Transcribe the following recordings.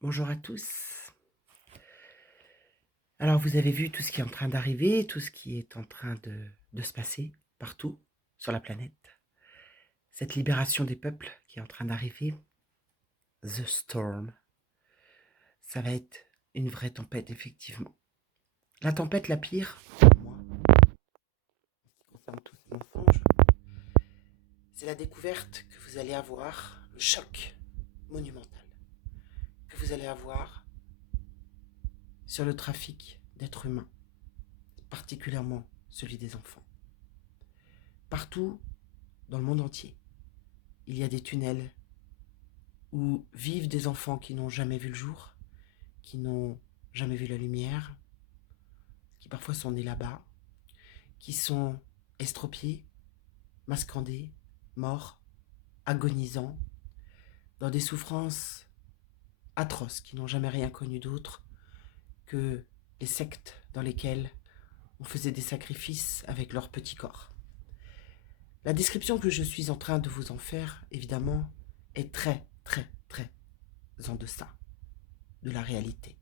Bonjour à tous. Alors vous avez vu tout ce qui est en train d'arriver, tout ce qui est en train de se passer partout sur la planète. Cette libération des peuples qui est en train d'arriver, The Storm, ça va être une vraie tempête effectivement. La tempête la pire, pour moi, qui concerne tous ces enfants, c'est la découverte que vous allez avoir, le choc monumental que vous allez avoir sur le trafic d'êtres humains, particulièrement celui des enfants. Partout dans le monde entier, il y a des tunnels où vivent des enfants qui n'ont jamais vu le jour, qui n'ont jamais vu la lumière, qui parfois sont nés là-bas, qui sont estropiés, mascandés, morts, agonisants, dans des souffrances atroces, qui n'ont jamais rien connu d'autre que les sectes dans lesquelles on faisait des sacrifices avec leur petit corps. La description que je suis en train de vous en faire, évidemment, est très, très, très en deçà de la réalité.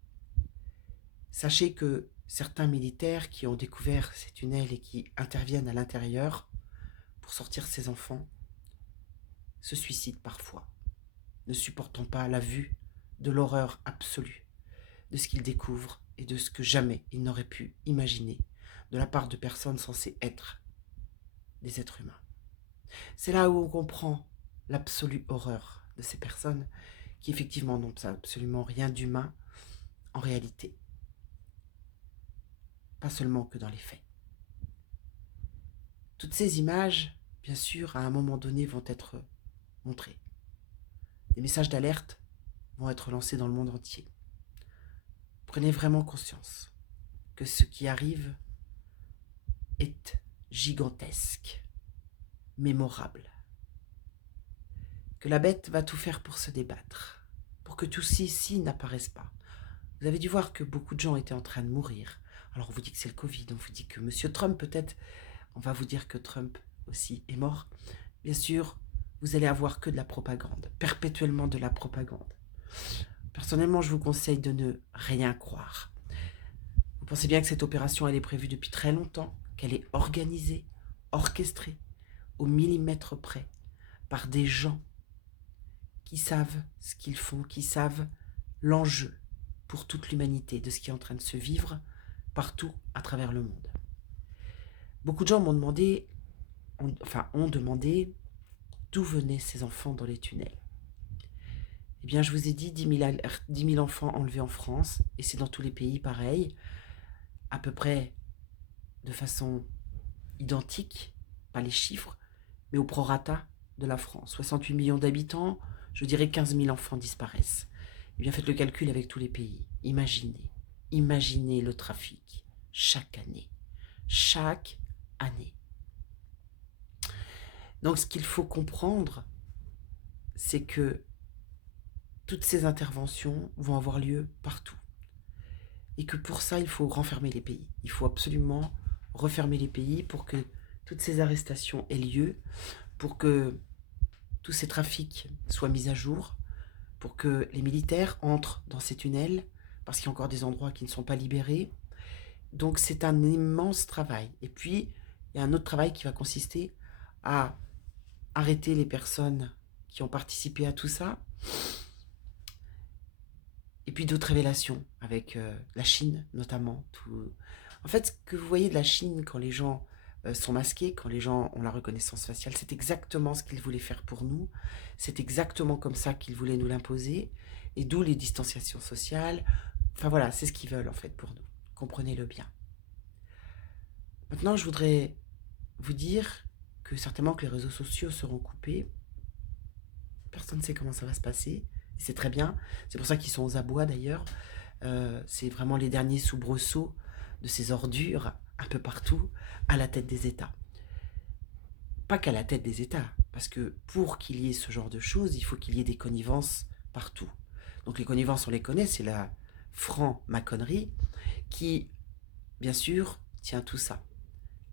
Sachez que certains militaires qui ont découvert ces tunnels et qui interviennent à l'intérieur pour sortir ces enfants se suicident parfois, ne supportant pas la vue de l'horreur absolue de ce qu'ils découvrent et de ce que jamais ils n'auraient pu imaginer de la part de personnes censées être des êtres humains. C'est là où on comprend l'absolue horreur de ces personnes qui effectivement n'ont absolument rien d'humain en réalité, pas seulement que dans les faits. Toutes ces images, bien sûr, à un moment donné, vont être montrées. Des messages d'alerte vont être lancés dans le monde entier. Prenez vraiment conscience que ce qui arrive est gigantesque, mémorable. Que la bête va tout faire pour se débattre, pour que tout ceci n'apparaisse pas. Vous avez dû voir que beaucoup de gens étaient en train de mourir. Alors on vous dit que c'est le Covid, on vous dit que M. Trump peut-être, on va vous dire que Trump aussi est mort. Bien sûr, vous allez avoir que de la propagande, perpétuellement de la propagande. Personnellement, je vous conseille de ne rien croire. Vous pensez bien que cette opération, elle est prévue depuis très longtemps, qu'elle est organisée, orchestrée, au millimètre près, par des gens qui savent ce qu'ils font, qui savent l'enjeu pour toute l'humanité de ce qui est en train de se vivre partout à travers le monde. Beaucoup de gens m'ont demandé, ont demandé d'où venaient ces enfants dans les tunnels. Eh bien, je vous ai dit 10 000 enfants enlevés en France, et c'est dans tous les pays pareil, à peu près de façon identique, pas les chiffres, mais au prorata de la France. 68 millions d'habitants, je dirais 15 000 enfants disparaissent. Eh bien, faites le calcul avec tous les pays. Imaginez le trafic chaque année. Chaque année. Donc, ce qu'il faut comprendre, c'est que toutes ces interventions vont avoir lieu partout. Et que pour ça, il faut renfermer les pays. Il faut absolument refermer les pays pour que toutes ces arrestations aient lieu, pour que tous ces trafics soient mis à jour, pour que les militaires entrent dans ces tunnels, parce qu'il y a encore des endroits qui ne sont pas libérés. Donc c'est un immense travail. Et puis, il y a un autre travail qui va consister à arrêter les personnes qui ont participé à tout ça. Et puis d'autres révélations avec la Chine notamment. En fait, ce que vous voyez de la Chine quand les gens sont masqués, quand les gens ont la reconnaissance faciale, c'est exactement ce qu'ils voulaient faire pour nous. C'est exactement comme ça qu'ils voulaient nous l'imposer. Et d'où les distanciations sociales. Enfin voilà, c'est ce qu'ils veulent en fait pour nous. Comprenez-le bien. Maintenant, je voudrais vous dire que certainement que les réseaux sociaux seront coupés. Personne ne sait comment ça va se passer. Et c'est très bien. C'est pour ça qu'ils sont aux abois d'ailleurs. C'est vraiment les derniers soubresauts de ces ordures un peu partout à la tête des États. Pas qu'à la tête des États, parce que pour qu'il y ait ce genre de choses, il faut qu'il y ait des connivences partout. Donc les connivences, on les connaît, c'est la franc-maconnerie qui, bien sûr, tient tout ça.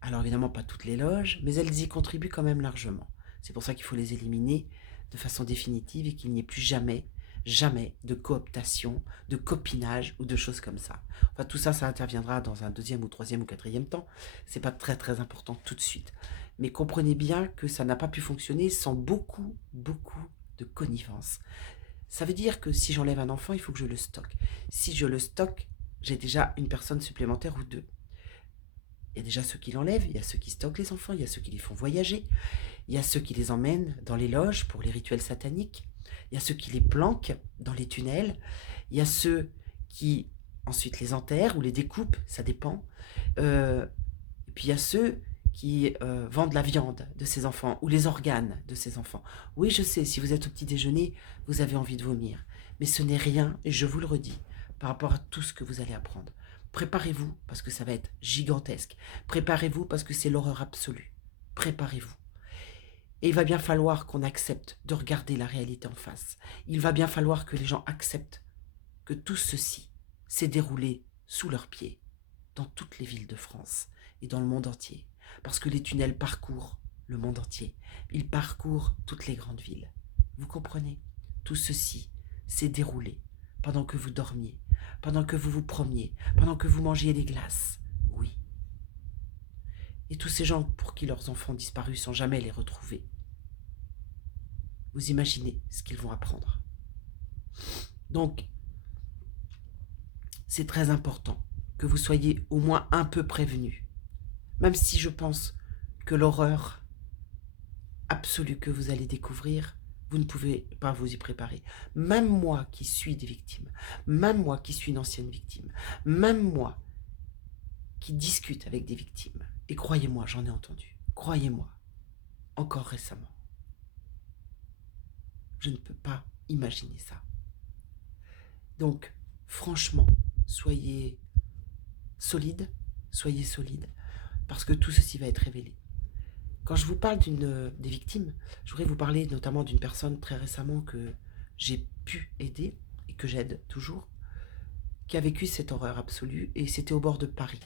Alors évidemment, pas toutes les loges, mais elles y contribuent quand même largement. C'est pour ça qu'il faut les éliminer de façon définitive et qu'il n'y ait plus jamais Jamais de cooptation, de copinage ou de choses comme ça. Enfin, tout ça, ça interviendra dans un deuxième ou troisième ou quatrième temps. C'est pas très très important tout de suite. Mais comprenez bien que ça n'a pas pu fonctionner sans beaucoup, beaucoup de connivence. Ça veut dire que si j'enlève un enfant, il faut que je le stocke. Si je le stocke, j'ai déjà une personne supplémentaire ou deux. Il y a déjà ceux qui l'enlèvent, il y a ceux qui stockent les enfants, il y a ceux qui les font voyager, il y a ceux qui les emmènent dans les loges pour les rituels sataniques, il y a ceux qui les planquent dans les tunnels, il y a ceux qui ensuite les enterrent ou les découpent, ça dépend. Et puis il y a ceux qui vendent la viande de ces enfants ou les organes de ces enfants. Oui, je sais, si vous êtes au petit déjeuner, vous avez envie de vomir. Mais ce n'est rien, et je vous le redis, par rapport à tout ce que vous allez apprendre. Préparez-vous parce que ça va être gigantesque. Préparez-vous parce que c'est l'horreur absolue. Préparez-vous. Et il va bien falloir qu'on accepte de regarder la réalité en face. Il va bien falloir que les gens acceptent que tout ceci s'est déroulé sous leurs pieds, dans toutes les villes de France et dans le monde entier. Parce que les tunnels parcourent le monde entier. Ils parcourent toutes les grandes villes. Vous comprenez? Tout ceci s'est déroulé pendant que vous dormiez, pendant que vous vous promeniez, pendant que vous mangiez des glaces. Oui. Et tous ces gens pour qui leurs enfants disparus sans jamais les retrouver. Vous imaginez ce qu'ils vont apprendre. Donc, c'est très important que vous soyez au moins un peu prévenus. Même si je pense que l'horreur absolue que vous allez découvrir, vous ne pouvez pas vous y préparer. Même moi qui suis des victimes, même moi qui suis une ancienne victime, même moi qui discute avec des victimes, et croyez-moi, j'en ai entendu, croyez-moi, encore récemment. Je ne peux pas imaginer ça. Donc, franchement, soyez solide, parce que tout ceci va être révélé. Quand je vous parle des victimes, je voudrais vous parler notamment d'une personne très récemment que j'ai pu aider et que j'aide toujours, qui a vécu cette horreur absolue, et c'était au bord de Paris,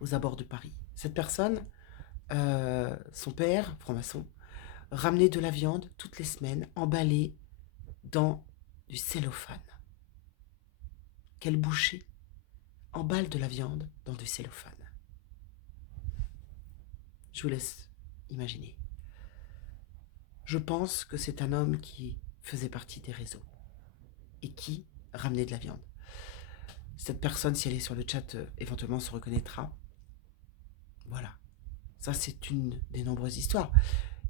aux abords de Paris. Cette personne, son père, franc-maçon, ramenait de la viande toutes les semaines, emballée dans du cellophane. Quel boucher emballe de la viande dans du cellophane? Je vous laisse imaginer. Je pense que c'est un homme qui faisait partie des réseaux et qui ramenait de la viande. Cette personne, si elle est sur le chat, éventuellement se reconnaîtra. Voilà. Ça, c'est une des nombreuses histoires.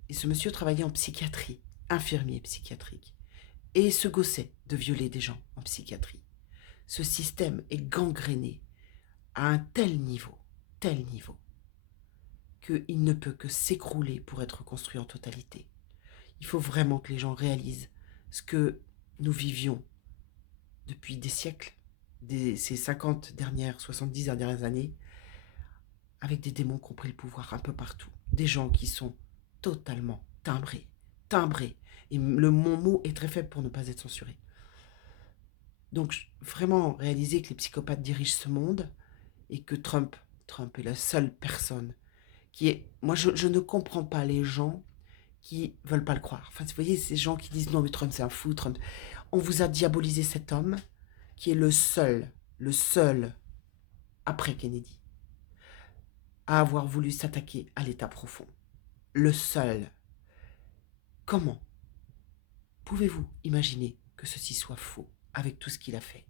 Et ce monsieur travaillait en psychiatrie, infirmier psychiatrique, et se gossait de violer des gens en psychiatrie. Ce système est gangréné à un tel niveau, qu'il ne peut que s'écrouler pour être construit en totalité. Il faut vraiment que les gens réalisent ce que nous vivions depuis des siècles, ces 50 dernières, 70 dernières années, avec des démons qui ont pris le pouvoir un peu partout. Des gens qui sont totalement timbrés. Et mon mot est très faible pour ne pas être censuré. Donc, vraiment réaliser que les psychopathes dirigent ce monde et que Trump est la seule personne qui est... Moi, je ne comprends pas les gens qui veulent pas le croire. Enfin, vous voyez, ces gens qui disent non, mais Trump, c'est un fou, Trump. On vous a diabolisé cet homme qui est le seul, après Kennedy, à avoir voulu s'attaquer à l'état profond. Le seul. Comment pouvez-vous imaginer que ceci soit faux avec tout ce qu'il a fait,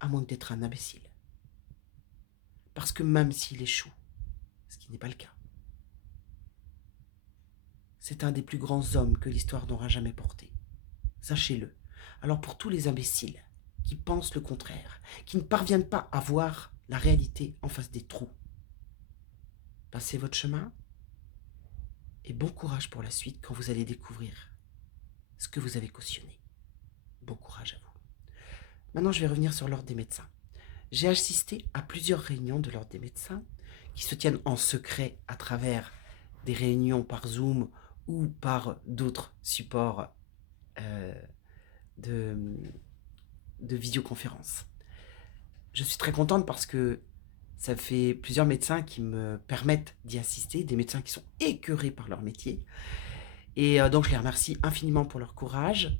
à moins d'être un imbécile? Parce que même s'il échoue, ce qui n'est pas le cas, c'est un des plus grands hommes que l'histoire n'aura jamais porté. Sachez-le. Alors pour tous les imbéciles qui pensent le contraire, qui ne parviennent pas à voir la réalité en face des trous, passez votre chemin et bon courage pour la suite quand vous allez découvrir ce que vous avez cautionné. Bon courage à vous. Maintenant, je vais revenir sur l'ordre des médecins. J'ai assisté à plusieurs réunions de l'ordre des médecins qui se tiennent en secret à travers des réunions par Zoom ou par d'autres supports de visioconférence. Je suis très contente parce que ça fait plusieurs médecins qui me permettent d'y assister, des médecins qui sont écœurés par leur métier. Et donc je les remercie infiniment pour leur courage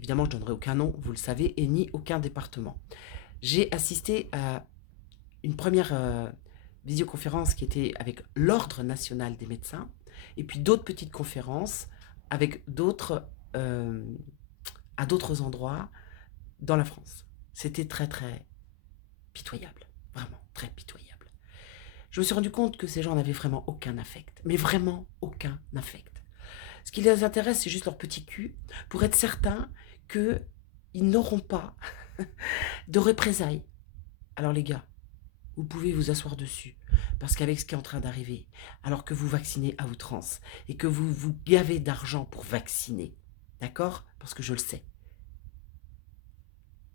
Évidemment, je ne donnerai aucun nom, vous le savez, et ni aucun département. J'ai assisté à une première visioconférence qui était avec l'Ordre national des médecins, et puis d'autres petites conférences avec à d'autres endroits dans la France. C'était très très pitoyable, vraiment très pitoyable. Je me suis rendu compte que ces gens n'avaient vraiment aucun affect, mais vraiment aucun affect. Ce qui les intéresse, c'est juste leur petit cul, pour être certain qu'ils n'auront pas de représailles. Alors les gars, vous pouvez vous asseoir dessus, parce qu'avec ce qui est en train d'arriver, alors que vous vaccinez à outrance, et que vous vous gavez d'argent pour vacciner, d'accord? Parce que je le sais,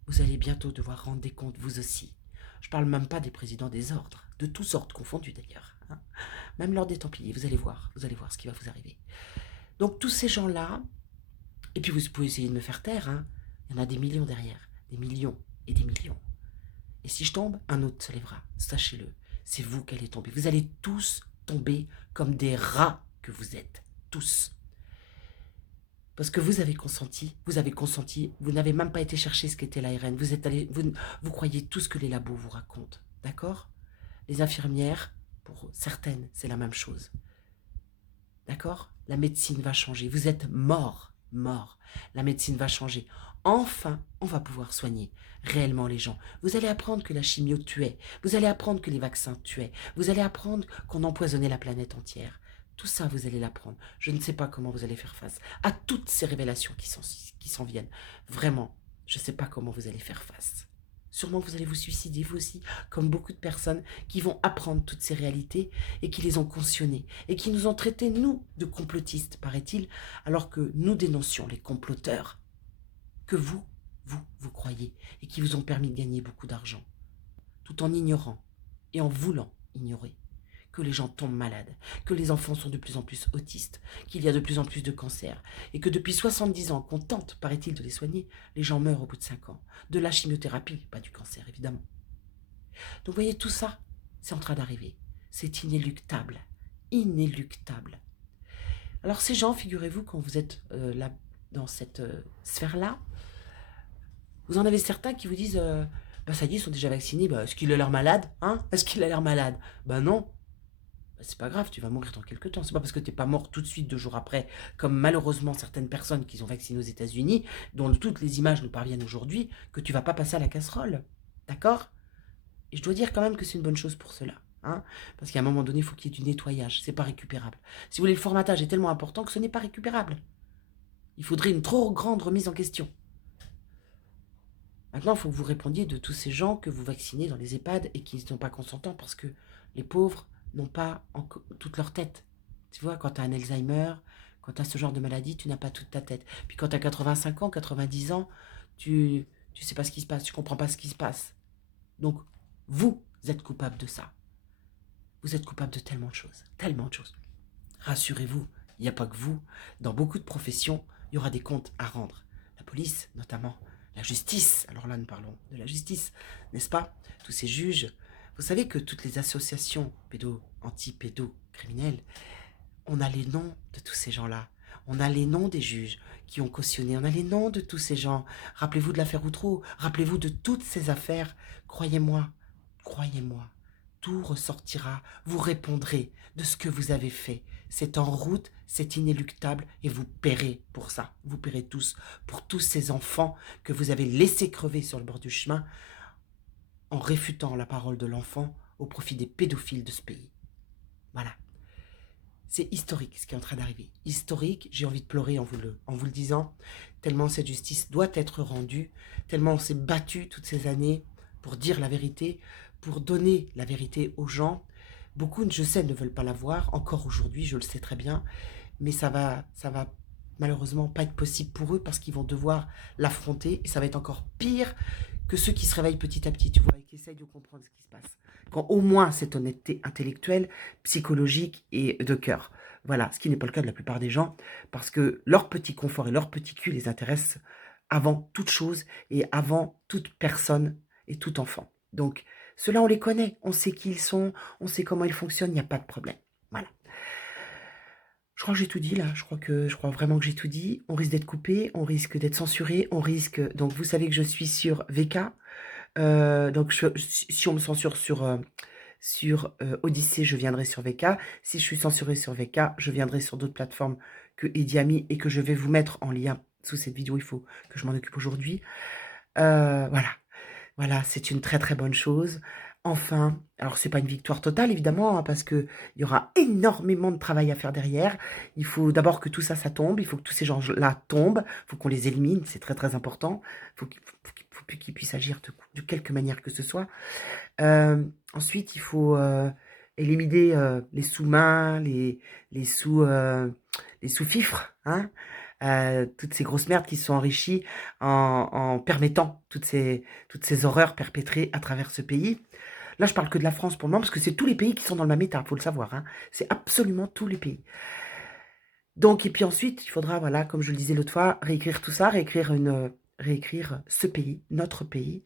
vous allez bientôt devoir rendre des comptes vous aussi. Je parle même pas des présidents des ordres, de tous ordres confondus d'ailleurs. Hein. Même l'ordre des Templiers, vous allez voir ce qui va vous arriver. Donc tous ces gens-là, et puis vous pouvez essayer de me faire taire, hein, il y en a des millions derrière, des millions et des millions. Et si je tombe, un autre se lèvera, sachez-le, c'est vous qui allez tomber. Vous allez tous tomber comme des rats que vous êtes, tous. Parce que vous avez consenti, vous n'avez même pas été chercher ce qu'était l'ARN, vous croyez tout ce que les labos vous racontent, d'accord? Les infirmières, pour certaines, c'est la même chose. D'accord? La médecine va changer. Vous êtes mort. La médecine va changer. Enfin, on va pouvoir soigner réellement les gens. Vous allez apprendre que la chimio tuait. Vous allez apprendre que les vaccins tuaient. Vous allez apprendre qu'on empoisonnait la planète entière. Tout ça, vous allez l'apprendre. Je ne sais pas comment vous allez faire face à toutes ces révélations qui s'en viennent. Vraiment, je ne sais pas comment vous allez faire face. Sûrement que vous allez vous suicider, vous aussi, comme beaucoup de personnes qui vont apprendre toutes ces réalités et qui les ont cautionnées et qui nous ont traités, nous, de complotistes, paraît-il, alors que nous dénoncions les comploteurs que vous croyez et qui vous ont permis de gagner beaucoup d'argent, tout en ignorant et en voulant ignorer que les gens tombent malades, que les enfants sont de plus en plus autistes, qu'il y a de plus en plus de cancers, et que depuis 70 ans qu'on tente, paraît-il, de les soigner, les gens meurent au bout de 5 ans. De la chimiothérapie, pas du cancer, évidemment. Donc vous voyez, tout ça, c'est en train d'arriver. C'est inéluctable. Inéluctable. Alors ces gens, figurez-vous, quand vous êtes là, dans cette sphère-là, vous en avez certains qui vous disent bah ça y est, ils sont déjà vaccinés, bah, est-ce qu'il a l'air malade, hein? Est-ce qu'il a l'air malade? Bah non. Bah, c'est pas grave, tu vas mourir dans quelques temps. C'est pas parce que t'es pas mort tout de suite 2 jours après, comme malheureusement certaines personnes qui sont vaccinées aux États-Unis, dont toutes les images nous parviennent aujourd'hui, que tu vas pas passer à la casserole. D'accord? Et je dois dire quand même que c'est une bonne chose pour cela. Hein, parce qu'à un moment donné, il faut qu'il y ait du nettoyage. C'est pas récupérable. Si vous voulez, le formatage est tellement important que ce n'est pas récupérable. Il faudrait une trop grande remise en question. Maintenant, il faut que vous répondiez de tous ces gens que vous vaccinez dans les EHPAD et qui ne sont pas consentants parce que les pauvres n'ont pas toute leur tête. Tu vois, quand tu as un Alzheimer, quand tu as ce genre de maladie, tu n'as pas toute ta tête. Puis quand tu as 85 ans, 90 ans, tu sais pas ce qui se passe, tu comprends pas ce qui se passe. Donc, vous êtes coupable de ça. Vous êtes coupable de tellement de choses, tellement de choses. Rassurez-vous, il n'y a pas que vous. Dans beaucoup de professions, il y aura des comptes à rendre. La police, notamment. La justice. Alors là, nous parlons de la justice, n'est-ce pas? Tous ces juges. Vous savez que toutes les associations anti-pédocriminelles, on a les noms de tous ces gens-là. On a les noms des juges qui ont cautionné. On a les noms de tous ces gens. Rappelez-vous de l'affaire Outreau. Rappelez-vous de toutes ces affaires. Croyez-moi, croyez-moi. Tout ressortira, vous répondrez de ce que vous avez fait. C'est en route, c'est inéluctable et vous paierez pour ça. Vous paierez tous pour tous ces enfants que vous avez laissés crever sur le bord du chemin en réfutant la parole de l'enfant au profit des pédophiles de ce pays. Voilà. C'est historique ce qui est en train d'arriver. Historique, j'ai envie de pleurer en vous le disant, tellement cette justice doit être rendue, tellement on s'est battu toutes ces années pour dire la vérité, pour donner la vérité aux gens. Beaucoup, je sais, ne veulent pas la voir, encore aujourd'hui, je le sais très bien, mais ça va malheureusement pas être possible pour eux parce qu'ils vont devoir l'affronter et ça va être encore pire que ceux qui se réveillent petit à petit, tu vois, et qui essayent de comprendre ce qui se passe. Quand au moins cette honnêteté intellectuelle, psychologique et de cœur. Voilà, ce qui n'est pas le cas de la plupart des gens, parce que leur petit confort et leur petit cul les intéressent avant toute chose et avant toute personne et tout enfant. Donc, ceux-là, on les connaît, on sait qui ils sont, on sait comment ils fonctionnent, il n'y a pas de problème. Voilà. Je crois que j'ai tout dit là, je crois vraiment que j'ai tout dit. On risque d'être coupé, on risque d'être censuré, on risque... Donc vous savez que je suis sur VK. Donc si on me censure sur Odyssée, je viendrai sur VK. Si je suis censuré sur VK, je viendrai sur d'autres plateformes que Eddie a mis et que je vais vous mettre en lien sous cette vidéo. Il faut que je m'en occupe aujourd'hui. Voilà. Voilà, c'est une très très bonne chose. Enfin, alors c'est pas une victoire totale évidemment, hein, parce que il y aura énormément de travail à faire derrière. Il faut d'abord que tout ça, ça tombe. Il faut que tous ces gens-là tombent. Il faut qu'on les élimine. C'est très très important. Faut plus qu'ils puissent agir de quelque manière que ce soit. Euh, Ensuite, il faut éliminer les sous-mains, les sous-fifres, hein, toutes ces grosses merdes qui se sont enrichies en permettant toutes ces horreurs perpétrées à travers ce pays. Là, je parle que de la France pour le moment, parce que c'est tous les pays qui sont dans le même état, faut le savoir, hein. C'est absolument tous les pays. Donc, et puis ensuite, il faudra, voilà, comme je le disais l'autre fois, réécrire tout ça, réécrire ce pays, notre pays,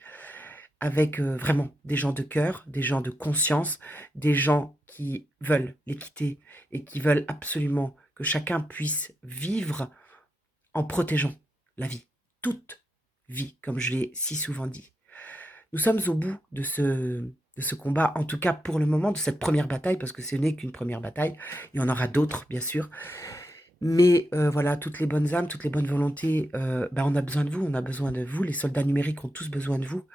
avec vraiment des gens de cœur, des gens de conscience, des gens qui veulent l'équité et qui veulent absolument que chacun puisse vivre en protégeant la vie, toute vie, comme je l'ai si souvent dit. Nous sommes au bout de ce combat, en tout cas pour le moment, de cette première bataille, parce que ce n'est qu'une première bataille, il y en aura d'autres, bien sûr. Mais voilà, toutes les bonnes âmes, toutes les bonnes volontés, on a besoin de vous, on a besoin de vous, les soldats numériques ont tous besoin de vous.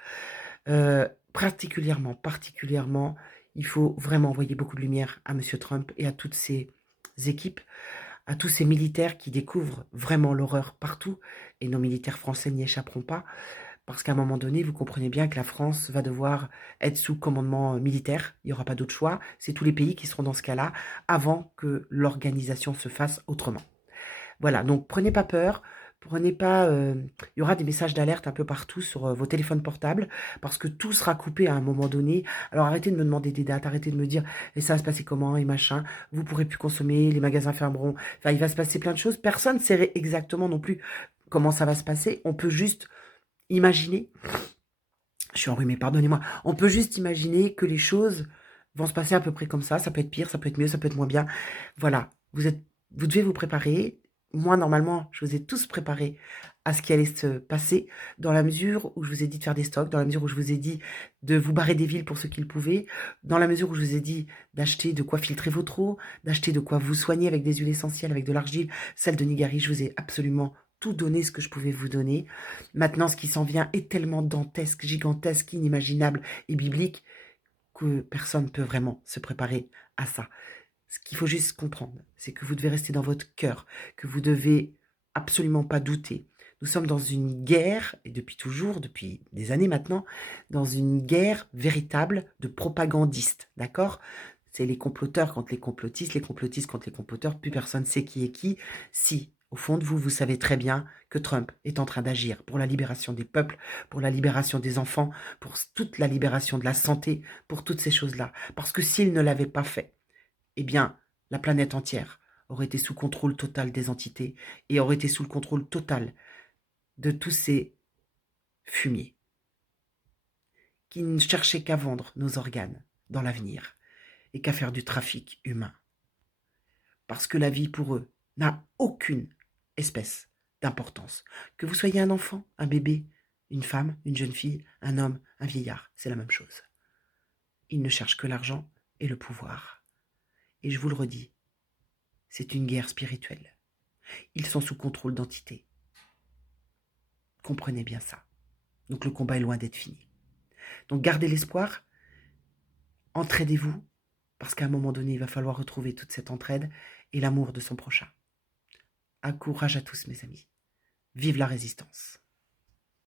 Particulièrement, il faut vraiment envoyer beaucoup de lumière à Monsieur Trump et à toutes ses équipes, à tous ces militaires qui découvrent vraiment l'horreur partout, et nos militaires français n'y échapperont pas, parce qu'à un moment donné, vous comprenez bien que la France va devoir être sous commandement militaire, il n'y aura pas d'autre choix, c'est tous les pays qui seront dans ce cas-là, avant que l'organisation se fasse autrement. Voilà, donc prenez pas peur, prenez pas... il y aura des messages d'alerte un peu partout sur vos téléphones portables, parce que tout sera coupé à un moment donné. Alors arrêtez de me demander des dates, arrêtez de me dire « et ça va se passer comment ?» et machin. Vous pourrez plus consommer, les magasins fermeront. Enfin, il va se passer plein de choses. Personne ne sait exactement non plus comment ça va se passer. On peut juste imaginer... Je suis enrhumée, pardonnez-moi. On peut juste imaginer que les choses vont se passer à peu près comme ça. Ça peut être pire, ça peut être mieux, ça peut être moins bien. Voilà, vous devez vous préparer. Moi, normalement, je vous ai tous préparés à ce qui allait se passer, dans la mesure où je vous ai dit de faire des stocks, dans la mesure où je vous ai dit de vous barrer des villes pour ceux qui le pouvaient, dans la mesure où je vous ai dit d'acheter de quoi filtrer votre eau, d'acheter de quoi vous soigner avec des huiles essentielles, avec de l'argile, celle de Nigari, je vous ai absolument tout donné ce que je pouvais vous donner. Maintenant, ce qui s'en vient est tellement dantesque, gigantesque, inimaginable et biblique que personne ne peut vraiment se préparer à ça. Ce qu'il faut juste comprendre, c'est que vous devez rester dans votre cœur, que vous devez absolument pas douter. Nous sommes dans une guerre, et depuis toujours, depuis des années maintenant, dans une guerre véritable de propagandistes, d'accord? C'est les comploteurs contre les complotistes contre les comploteurs, plus personne sait qui est qui. Si, au fond de vous, vous savez très bien que Trump est en train d'agir pour la libération des peuples, pour la libération des enfants, pour toute la libération de la santé, pour toutes ces choses-là. Parce que s'il ne l'avait pas fait, eh bien, la planète entière aurait été sous contrôle total des entités et aurait été sous le contrôle total de tous ces fumiers qui ne cherchaient qu'à vendre nos organes dans l'avenir et qu'à faire du trafic humain. Parce que la vie, pour eux, n'a aucune espèce d'importance. Que vous soyez un enfant, un bébé, une femme, une jeune fille, un homme, un vieillard, c'est la même chose. Ils ne cherchent que l'argent et le pouvoir. Et je vous le redis, c'est une guerre spirituelle. Ils sont sous contrôle d'entités. Comprenez bien ça. Donc le combat est loin d'être fini. Donc gardez l'espoir, entraidez-vous, parce qu'à un moment donné, il va falloir retrouver toute cette entraide et l'amour de son prochain. Un courage à tous, mes amis. Vive la résistance.